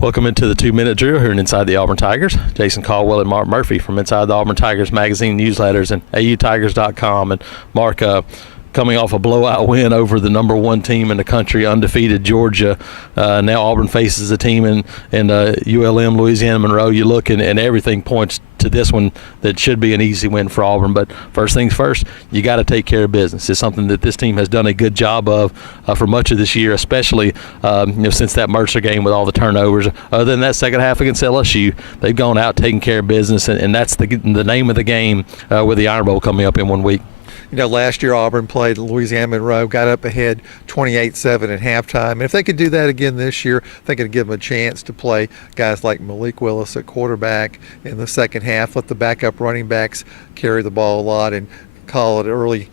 Welcome into the 2-minute drill here inside the Auburn Tigers. Jason Caldwell and Mark Murphy from inside the Auburn Tigers magazine newsletters and autigers.com. And Mark, coming off a blowout win over the number one team in the country, undefeated Georgia. Now Auburn faces a team in ULM, Louisiana Monroe. You look and everything points to this one that should be an easy win for Auburn. But first things first, you got to take care of business. It's something that this team has done a good job of for much of this year, especially since that Mercer game with all the turnovers. Other than that second half against LSU, they've gone out taking care of business, and that's the name of the game with the Iron Bowl coming up in 1 week. Last year Auburn played Louisiana Monroe, got up ahead 28-7 at halftime. And if they could do that again this year, they could give them a chance to play guys like Malik Willis at quarterback in the second half, let the backup running backs carry the ball a lot and call it early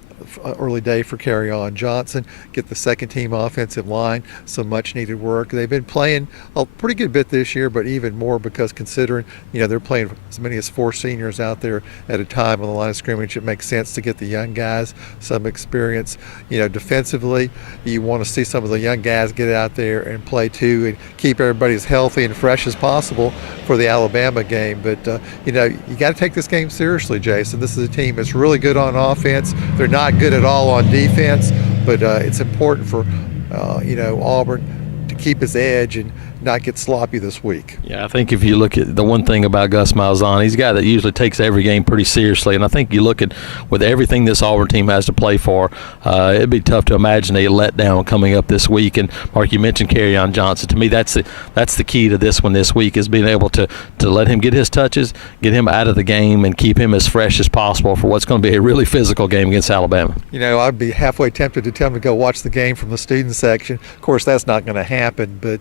day for Kerryon Johnson, get the second team offensive line some much needed work. They've been playing a pretty good bit this year, but even more because considering they're playing as many as 4 seniors out there at a time on the line of scrimmage, it makes sense to get the young guys some experience. Defensively, you want to see some of the young guys get out there and play too and keep everybody as healthy and fresh as possible for the Alabama game. But you got to take this game seriously, Jason. This is a team that's really good on offense. They're not good at all on defense, but it's important for Auburn to keep its edge and not get sloppy this week. Yeah, I think if you look at the one thing about Gus Malzahn, he's a guy that usually takes every game pretty seriously, and I think you look at with everything this Auburn team has to play for, it'd be tough to imagine a letdown coming up this week. And Mark, you mentioned Kerryon Johnson. To me, that's the key to this one this week, is being able to let him get his touches, get him out of the game, and keep him as fresh as possible for what's going to be a really physical game against Alabama. I'd be halfway tempted to tell him to go watch the game from the student section. Of course, that's not going to happen, but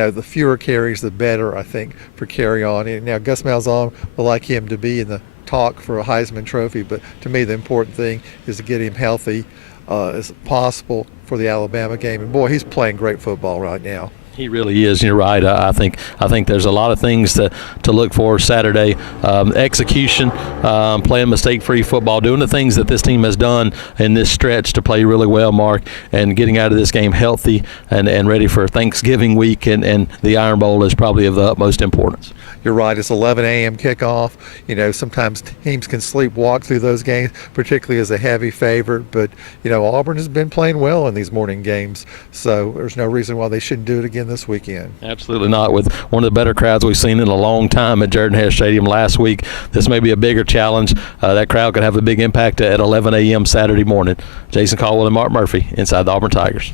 the fewer carries, the better, I think, for Kerryon. And now Gus Malzahn would like him to be in the talk for a Heisman Trophy, but to me the important thing is to get him healthy as possible for the Alabama game. And boy, he's playing great football right now. He really is. You're right. I think there's a lot of things to look for Saturday. Execution, playing mistake-free football, doing the things that this team has done in this stretch to play really well, Mark, and getting out of this game healthy and ready for Thanksgiving week, and the Iron Bowl is probably of the utmost importance. You're right. It's 11 a.m. kickoff. Sometimes teams can sleepwalk through those games, particularly as a heavy favorite. But, Auburn has been playing well in these morning games, so there's no reason why they shouldn't do it again this weekend. Absolutely not. With one of the better crowds we've seen in a long time at Jordan-Hare Stadium last week, this may be a bigger challenge. That crowd could have a big impact at 11 a.m. Saturday morning. Jason Caldwell and Mark Murphy inside the Auburn Tigers.